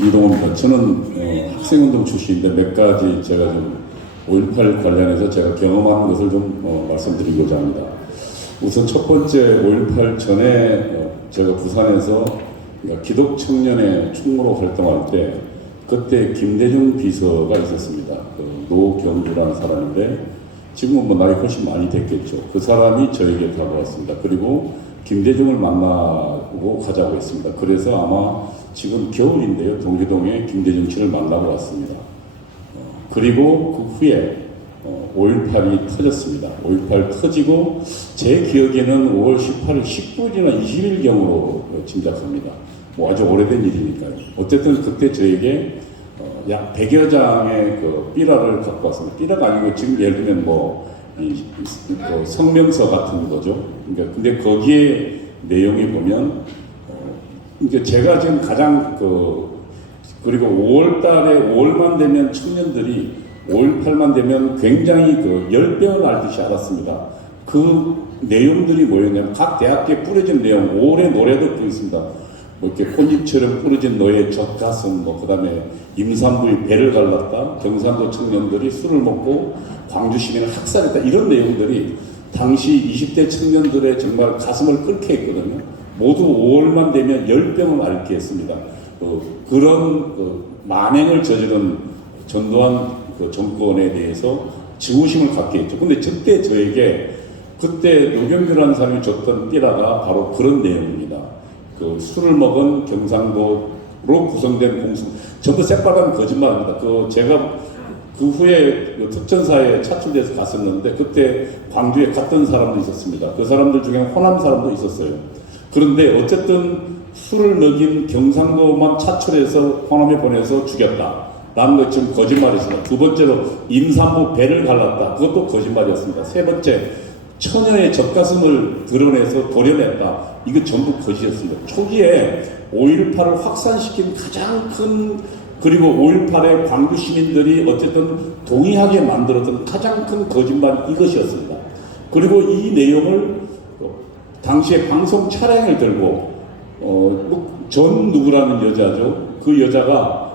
이동호입니다. 저는 학생운동 출신인데 몇 가지 제가 좀 5.18 관련해서 제가 경험하는 것을 좀 말씀드리고자 합니다. 우선 첫 번째 5.18 전에 제가 부산에서 기독청년회 총무로 활동할 때 그때 김대중 비서가 있었습니다. 노경주라는 사람인데 지금은 뭐 나이 훨씬 많이 됐겠죠. 그 사람이 저에게 다가왔습니다. 그리고 김대중을 만나고 가자고 했습니다. 그래서 아마 지금 겨울인데요. 동기동에 김대중 씨를 만나고 왔습니다. 그리고 그 후에 5.18이 터졌습니다. 5.18 터지고 제 기억에는 5월 18일, 19일이나 20일경으로 짐작합니다. 뭐 아주 오래된 일이니까요. 어쨌든 그때 저에게 약 100여 장의 그 삐라를 갖고 왔습니다. 삐라가 아니고 지금 예를 들면 성명서 같은 거죠. 그러니까 근데 거기에 내용이 보면 그러니까 제가 지금 가장 그리고 5월달에 5월만 되면 청년들이 5.18만 되면 굉장히 열병을 앓듯이 알았습니다. 그 내용들이 뭐였냐면 각 대학교에 뿌려진 내용, 5월의 노래도 뿌렸습니다. 뭐 이렇게 꽃잎처럼 뿌려진 너의 젖가슴, 그 다음에 임산부의 배를 갈랐다, 경상도 청년들이 술을 먹고 광주 시민을 학살했다, 이런 내용들이 당시 20대 청년들의 정말 가슴을 끓게 했거든요. 모두 5월만 되면 열병을 앓게 했습니다. 그런 만행을 저지른 전두환 정권에 대해서 증오심을 갖게 했죠. 근데 그때 저에게 그때 노경규라는 사람이 줬던 삐라가 바로 그런 내용입니다. 술을 먹은 경상도로 구성된 공수, 전부 새빨간 거짓말입니다. 제가 그 후에 특전사에 차출돼서 갔었는데 그때 광주에 갔던 사람도 있었습니다. 그 사람들 중에 호남 사람도 있었어요. 그런데 어쨌든 술을 먹인 경상도만 차출해서 호남에 보내서 죽였다 라는 것 지금 거짓말이었습니다. 두 번째로 임산부 배를 갈랐다, 그것도 거짓말이었습니다. 세 번째, 처녀의 젖가슴을 드러내서 도려냈다, 이거 전부 거짓이었습니다. 초기에 5.18을 확산시킨 가장 큰, 그리고 5.18의 광주 시민들이 어쨌든 동의하게 만들었던 가장 큰 거짓말이 이것이었습니다. 그리고 이 내용을 당시에 방송 차량을 들고 전 누구라는 여자죠. 그 여자가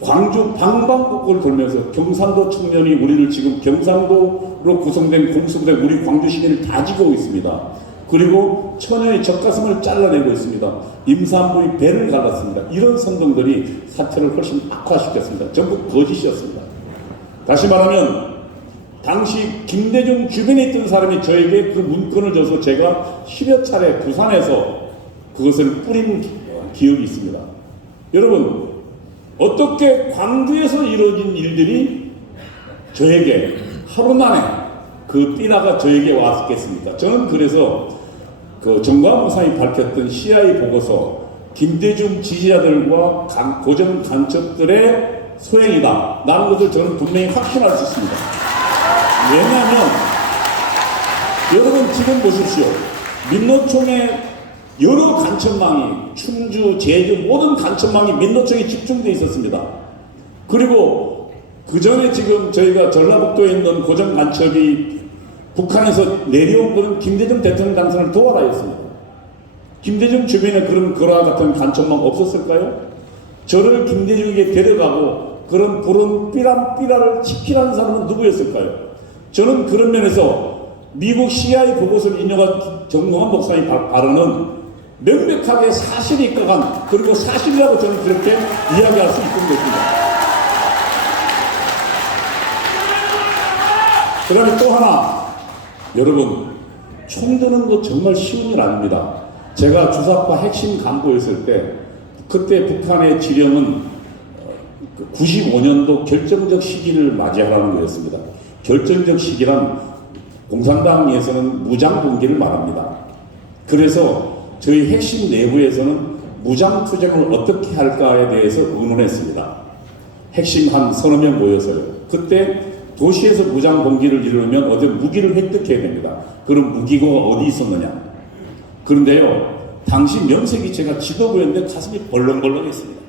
광주 방방곡곡을 돌면서 경상도 청년이 우리를 지금 경상도로 구성된 공수부대 우리 광주 시민을 다지고 있습니다. 그리고 처녀의 젖가슴을 잘라내고 있습니다. 임산부의 배를 갈랐습니다. 이런 선동들이 사태를 훨씬 악화시켰습니다. 전부 거짓이었습니다. 다시 말하면 당시 김대중 주변에 있던 사람이 저에게 그 문건을 줘서 제가 10여 차례 부산에서 그것을 뿌린 기억이 있습니다. 여러분, 어떻게 광주에서 이루어진 일들이 저에게 하루 만에 그 삐라가 저에게 왔겠습니까? 저는 그래서 정광훈상이 밝혔던 CIA 보고서, 김대중 지지자들과 고정 간첩들의 소행이다 라는 것을 저는 분명히 확신할 수 있습니다. 왜냐하면 여러분 지금 보십시오. 민노총의 여러 간첩망이, 충주, 제주 모든 간첩망이 민노총에 집중되어 있었습니다. 그리고 그 전에 지금 저희가 전라북도에 있는 고정 간첩이 북한에서 내려온 것은 김대중 대통령 당선을 도와라였습니다. 김대중 주변에 그와 같은 간첩망 없었을까요? 저를 김대중에게 데려가고 그런 부른 삐라를 지키라는 사람은 누구였을까요? 저는 그런 면에서 미국 CIA 보고서를 인용한 정동환 목사의 발언은 명백하게 사실이 있거간, 그리고 사실이라고 저는 그렇게 이야기할 수 있는 것입니다. 그 다음에 또 하나, 여러분, 총 드는 거 정말 쉬운 일 아닙니다. 제가 주사파 핵심 간부였을 때 그때 북한의 지령은 95년도 결정적 시기를 맞이하라는 거였습니다. 결정적 시기란 공산당에서는 무장 봉기를 말합니다. 그래서 저희 핵심 내부에서는 무장 투쟁을 어떻게 할까에 대해서 의논했습니다. 핵심 한 서너 명 모여서요. 그때 도시에서 무장 봉기를 이루려면 어떤 무기를 획득해야 됩니다. 그럼 무기고가 어디 있었느냐? 그런데요, 당시 명색이 제가 지도부였는데 가슴이 벌렁벌렁했습니다.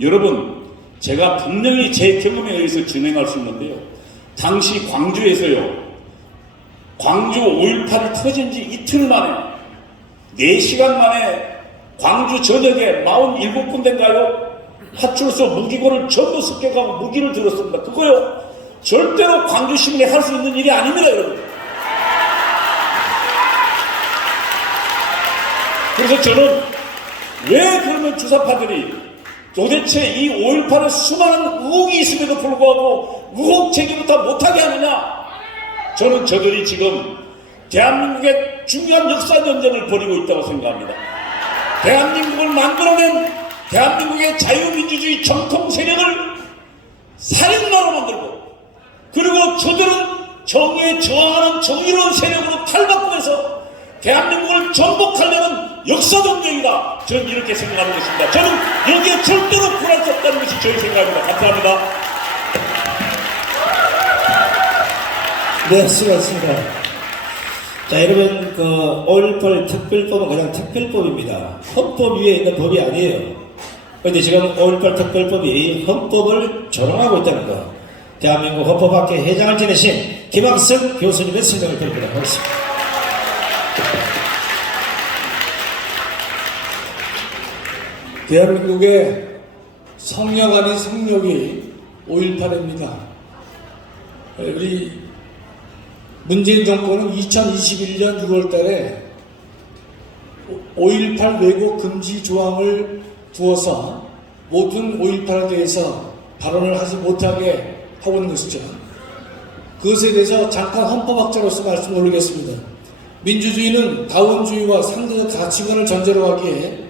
여러분, 제가 분명히 제 경험에 의해서 진행할 수 있는데요, 당시 광주에서요, 광주 5.18이 터진 지 이틀 만에 4시간 만에 광주 전역에 47군데인가요? 파출소 무기고를 전부 습격하고 무기를 들었습니다. 그거요 절대로 광주 시민이 할 수 있는 일이 아닙니다, 여러분. 그래서 저는 왜 그러면 주사파들이 도대체 이 5.18에 수많은 의혹이 있음에도 불구하고 의혹 제기부터 못하게 하느냐? 저는 저들이 지금 대한민국의 중요한 역사 전쟁을 벌이고 있다고 생각합니다. 대한민국을 만들어낸 대한민국의 자유민주주의 정통 세력을 살인마로 만들고, 그리고 저들은 정의에 저항하는 정의로운 세력으로 탈바꿈해서 대한민국을 정복하려는 역사전쟁이다. 저는 이렇게 생각하는 것입니다. 저는 여기에 절대로 굴할 수 없다는 것이 저의 생각입니다. 감사합니다. 네, 수고하셨습니다. 자, 여러분, 5.18 특별법은 그냥 특별법입니다. 헌법 위에 있는 법이 아니에요. 그런데 지금 5.18 특별법이 헌법을 조롱하고 있다는 거. 대한민국 헌법학회 회장을 지내신 김학석 교수님의 설명을 드리도록 하겠습니다. 대한민국의 성령 아닌 성욕이 5.18입니다. 우리 문재인 정권은 2021년 6월 달에 5.18 왜곡 금지 조항을 두어서 모든 5.18에 대해서 발언을 하지 못하게 하고 있는 것이죠. 그것에 대해서 잠깐 헌법학자로서 말씀을 올리겠습니다. 민주주의는 다원주의와 상대적 가치관을 전제로 하기에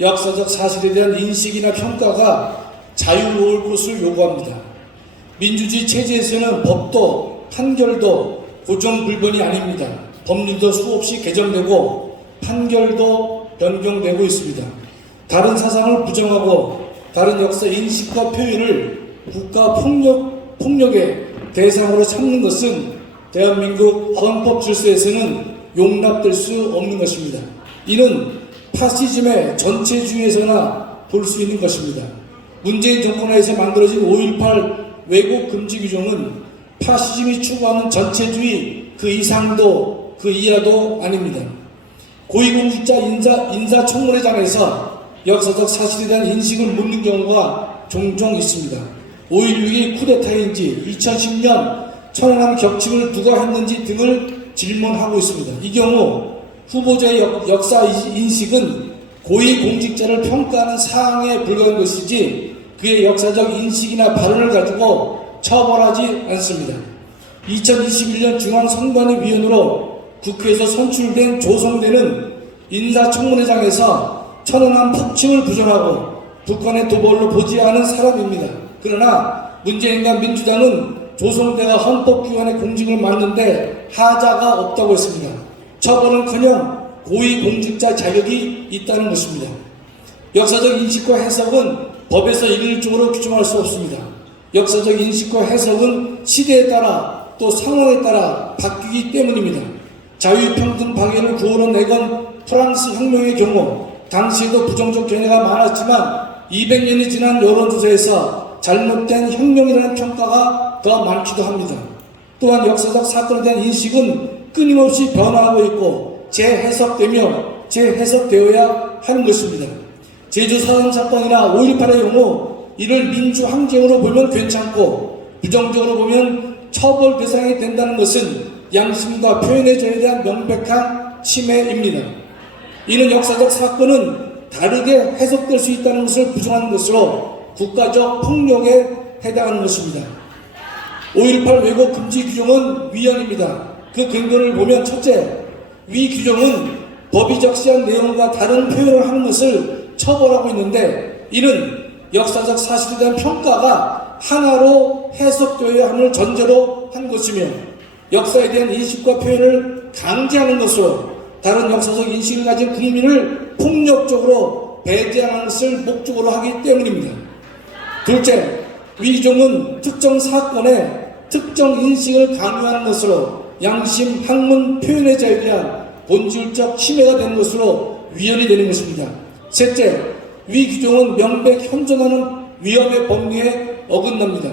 역사적 사실에 대한 인식이나 평가가 자유로울 것을 요구합니다. 민주주의 체제에서는 법도 판결도 고정불변이 아닙니다. 법률도 수없이 개정되고 판결도 변경되고 있습니다. 다른 사상을 부정하고 다른 역사 인식과 표현을 국가 폭력의 대상으로 삼는 것은 대한민국 헌법 질서에서는 용납될 수 없는 것입니다. 이는 파시즘의 전체주의에서나 볼 수 있는 것입니다. 문재인 정권하에서 만들어진 5.18 왜곡 금지 규정은 파시즘이 추구하는 전체주의 그 이상도 그 이하도 아닙니다. 고위공직자 인사청문회장에서 역사적 사실에 대한 인식을 묻는 경우가 종종 있습니다. 5.16이 쿠데타인지 2010년 천안함 격침을 누가 했는지 등을 질문하고 있습니다. 이 경우 후보자의 역사 인식은 고위공직자를 평가하는 사항에 불과한 것이지 그의 역사적 인식이나 발언을 가지고 처벌하지 않습니다. 2021년 중앙선관위 위원으로 국회에서 선출된 조성대는 인사청문회장에서 천안함 폭침을 부정하고 북한의 도발로 보지 않은 사람입니다. 그러나 문재인과 민주당은 조성대가 헌법기관의 공직을 맡는데 하자가 없다고 했습니다. 처벌은커녕 고위공직자 자격이 있다는 것입니다. 역사적 인식과 해석은 법에서 일률적으로 규정할 수 없습니다. 역사적 인식과 해석은 시대에 따라 또 상황에 따라 바뀌기 때문입니다. 자유평등 방해를 구원해내건 프랑스 혁명의 경우 당시에도 부정적 견해가 많았지만 200년이 지난 여론조사에서 잘못된 혁명이라는 평가가 더 많기도 합니다. 또한 역사적 사건에 대한 인식은 끊임없이 변화하고 있고 재해석되어야 하는 것입니다. 제주 4.3 사건이나 5.18의 경우 이를 민주항쟁으로 보면 괜찮고 부정적으로 보면 처벌 대상이 된다는 것은 양심과 표현의 자유에 대한 명백한 침해입니다. 이는 역사적 사건은 다르게 해석될 수 있다는 것을 부정하는 것으로 국가적 폭력에 해당하는 것입니다. 5.18 왜곡 금지 규정은 위헌입니다. 그 근거를 보면 첫째, 위 규정은 법이 적시한 내용과 다른 표현을 하는 것을 처벌하고 있는데 이는 역사적 사실에 대한 평가가 하나로 해석되어야 함을 전제로 한 것이며 역사에 대한 인식과 표현을 강제하는 것으로 다른 역사적 인식을 가진 국민을 폭력적으로 배제하는 것을 목적으로 하기 때문입니다. 둘째, 위 규정은 특정 사건에 특정 인식을 강요하는 것으로 양심, 학문, 표현의 자유에 대한 본질적 침해가 되는 것으로 위헌이 되는 것입니다. 셋째, 위 규정은 명백 현존하는 위협의 법리에 어긋납니다.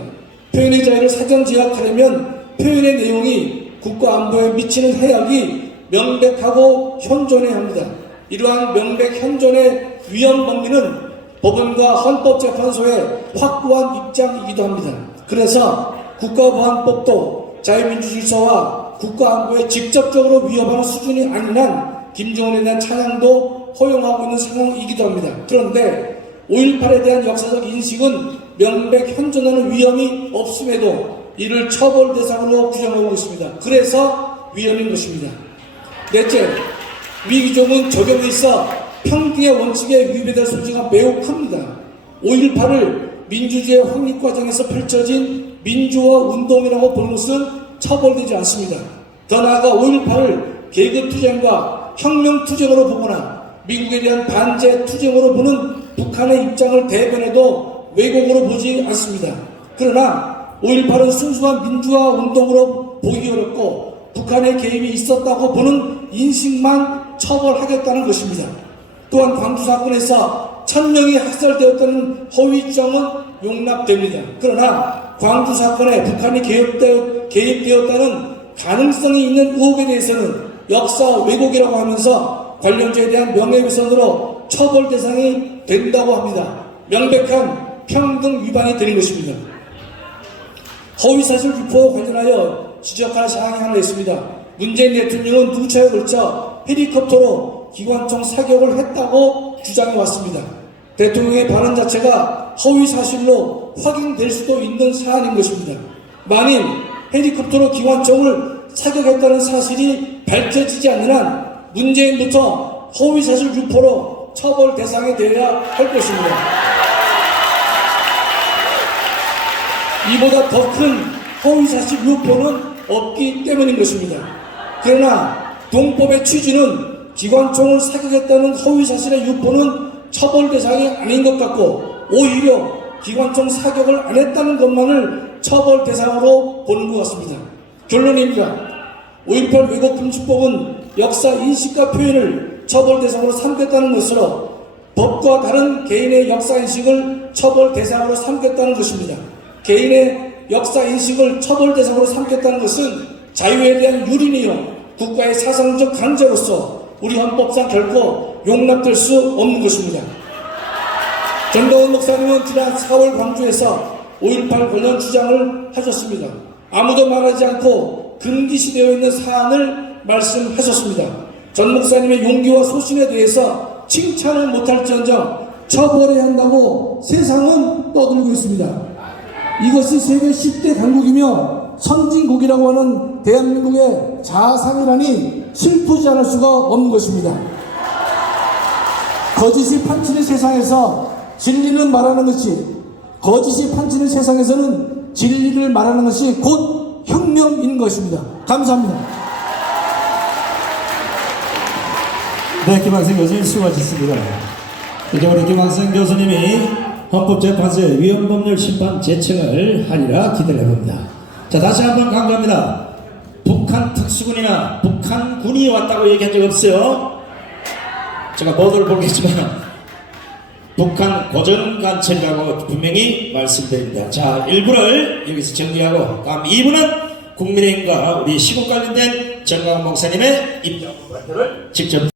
표현의 자유를 사전 제약하려면 표현의 내용이 국가 안보에 미치는 해악이 명백하고 현존해야 합니다. 이러한 명백현존의 위헌 법리는 법원과 헌법재판소의 확고한 입장이기도 합니다. 그래서 국가보안법도 자유민주질서와 국가안보에 직접적으로 위협하는 수준이 아닌 한 김정은에 대한 찬양도 허용하고 있는 상황이기도 합니다. 그런데 5.18에 대한 역사적 인식은 명백현존하는 위험이 없음에도 이를 처벌 대상으로 규정하고 있습니다. 그래서 위헌인 것입니다. 넷째, 위규정은 적용에 있어 평등의 원칙에 위배될 소지가 매우 큽니다. 5.18을 민주주의 확립 과정에서 펼쳐진 민주화 운동이라고 보는 것은 처벌되지 않습니다. 더 나아가 5.18을 계급투쟁과 혁명투쟁으로 보거나 미국에 대한 반제투쟁으로 보는 북한의 입장을 대변해도 왜곡으로 보지 않습니다. 그러나 5.18은 순수한 민주화 운동으로 보기 어렵고 북한의 개입이 있었다고 보는 인식만 처벌하겠다는 것입니다. 또한 광주 사건에서 1000명이 학살되었다는 허위 주장은 용납됩니다. 그러나 광주 사건에 북한이 개입되었다는 가능성이 있는 의혹에 대해서는 역사 왜곡이라고 하면서 관련자에 대한 명예훼손으로 처벌 대상이 된다고 합니다. 명백한 평등 위반이 되는 것입니다. 허위사실 유포와 관련하여 지적할 사항이 하나 있습니다. 문재인 대통령은 두 차례 걸쳐 헬리콥터로 기관총 사격을 했다고 주장해 왔습니다. 대통령의 발언 자체가 허위사실로 확인될 수도 있는 사안인 것입니다. 만일 헬리콥터로 기관총을 사격했다는 사실이 밝혀지지 않는 한 문재인부터 허위사실 유포로 처벌 대상이 되어야 할 것입니다. 이보다 더 큰 허위사실 유포는 없기 때문인 것입니다. 그러나 동법의 취지는 기관총을 사격했다는 허위사실의 유포는 처벌 대상이 아닌 것 같고 오히려 기관총 사격을 안 했다는 것만을 처벌 대상으로 보는 것 같습니다. 결론입니다. 5.18 왜곡금지법은 역사 인식과 표현을 처벌 대상으로 삼겠다는 것으로 법과 다른 개인의 역사 인식을 처벌 대상으로 삼겠다는 것입니다. 개인의 역사 인식을 처벌 대상으로 삼겠다는 것은 자유에 대한 유린이요 국가의 사상적 강제로서 우리 헌법상 결코 용납될 수 없는 것입니다. 전동원 목사님은 지난 4월 광주에서 5.18 관련 주장을 하셨습니다. 아무도 말하지 않고 금기시되어 있는 사안을 말씀하셨습니다. 전 목사님의 용기와 소신에 대해서 칭찬을 못할지언정 처벌해야 한다고 세상은 떠들고 있습니다. 이것이 세계 10대 강국이며 선진국이라고 하는 대한민국의 자상이라니 슬프지 않을 수가 없는 것입니다. 거짓이 판치는 세상에서 진리는 말하는 것이, 거짓이 판치는 세상에서는 진리를 말하는 것이 곧 혁명인 것입니다. 감사합니다. 네, 김학생 교수님 수고하셨습니다. 이제 우리 김학생 교수님이 헌법재판소의 위헌법률 심판 제청을 하리라 기대해봅니다. 자, 다시 한번 강조합니다. 북한 특수군이나 북한군이 왔다고 얘기한 적 없어요. 제가 보도를 보겠지만 북한 고정간첩이라고 분명히 말씀드립니다. 자, 1부를 여기서 정리하고 다음 2부는 국민의힘과 우리 시국 관련된 정광훈 목사님의 입장 발표를 직접